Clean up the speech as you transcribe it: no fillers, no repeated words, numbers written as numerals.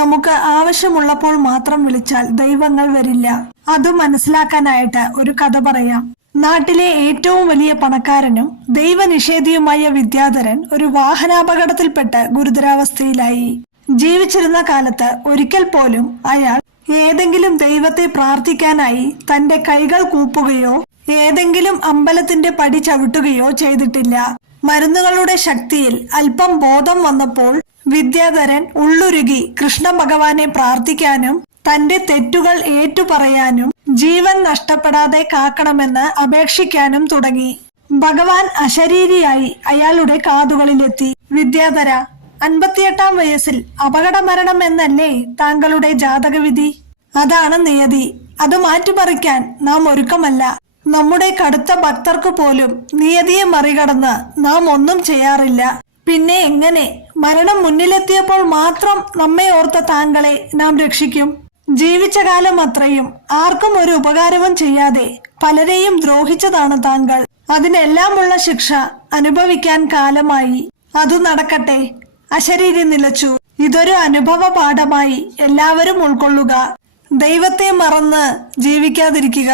നമുക്ക് ആവശ്യമുള്ളപ്പോൾ മാത്രം വിളിച്ചാൽ ദൈവങ്ങൾ വരില്ല. അത് മനസ്സിലാക്കാനായിട്ട് ഒരു കഥ പറയാം. നാട്ടിലെ ഏറ്റവും വലിയ പണക്കാരനും ദൈവനിഷേധിയുമായ വിദ്യാധരൻ ഒരു വാഹനാപകടത്തിൽപ്പെട്ട് ഗുരുതരാവസ്ഥയിലായി. ജീവിച്ചിരുന്ന കാലത്ത് ഒരിക്കൽ പോലും അയാൾ ഏതെങ്കിലും ദൈവത്തെ പ്രാർത്ഥിക്കാനായി തന്റെ കൈകൾ കൂപ്പുകയോ ഏതെങ്കിലും അമ്പലത്തിന്റെ പടി ചവിട്ടുകയോ ചെയ്തിട്ടില്ല. മരുന്നുകളുടെ ശക്തിയിൽ അല്പം ബോധം വന്നപ്പോൾ വിദ്യാധരൻ ഉള്ളുരുകി കൃഷ്ണ ഭഗവാനെ പ്രാർത്ഥിക്കാനും തന്റെ തെറ്റുകൾ ഏറ്റുപറയാനും ജീവൻ നഷ്ടപ്പെടാതെ കാക്കണമെന്ന് അപേക്ഷിക്കാനും തുടങ്ങി. ഭഗവാൻ അശരീരിയായി അയാളുടെ കാതുകളിലെത്തി. വിദ്യാധര, 58-ാം വയസ്സിൽ അപകടമരണം എന്നല്ലേ താങ്കളുടെ ജാതകവിധി? അതാണ് നിയതി. അത് മാറ്റിമറിക്കാൻ നാം ഒരുക്കമല്ല. നമ്മുടെ കടുത്ത ഭക്തർക്ക് പോലും നിയതിയെ മറികടന്ന് നാം ഒന്നും ചെയ്യാറില്ല. പിന്നെ എങ്ങനെ മരണം മുന്നിലെത്തിയപ്പോൾ മാത്രം നമ്മെ ഓർത്ത താങ്കളെ നാം രക്ഷിക്കും? ജീവിച്ച കാലം അത്രയും ആർക്കും ഒരു ഉപകാരവും ചെയ്യാതെ പലരെയും ദ്രോഹിച്ചതാണ് താങ്കൾ. അതിനെല്ലാമുള്ള ശിക്ഷ അനുഭവിക്കാൻ കാലമായി. അതു നടക്കട്ടെ. അശരീരി നിലച്ചു. ഇതൊരു അനുഭവ പാഠമായി എല്ലാവരും ഉൾക്കൊള്ളുക. ദൈവത്തെ മറന്ന് ജീവിക്കാതിരിക്കുക.